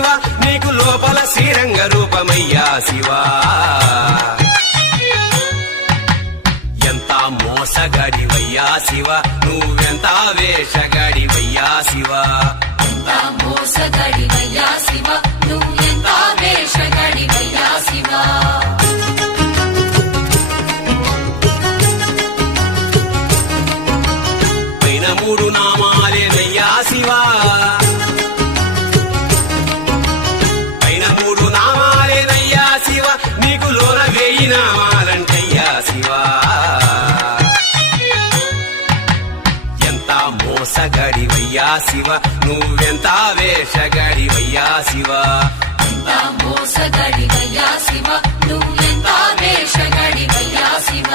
శివ నీకు లోపల శ్రీరంగ రూపమయ్యా శివ ఎంత మోసగాడివయ్యా శివ నువ్వెంత వేషగాడివయ్యా శివ ఎంత మోసగాడివయ్యా శివ నువ్వెంత వేషగాడివయ్యా శివ పైన మూడు నామాలేనయ్యా శివ పైన మూడు నామాలేనయ్యా శివ నీకు లోన 1000 నామాలంటయ్యా శివ ఎంత మోసగాడివయ్యా శివ నువ్వెంత వేషగాడివయ్యా శివ ఎంత మోసగాడివయ్యా శివ నువ్వెంత వేషగాడివయ్యా శివ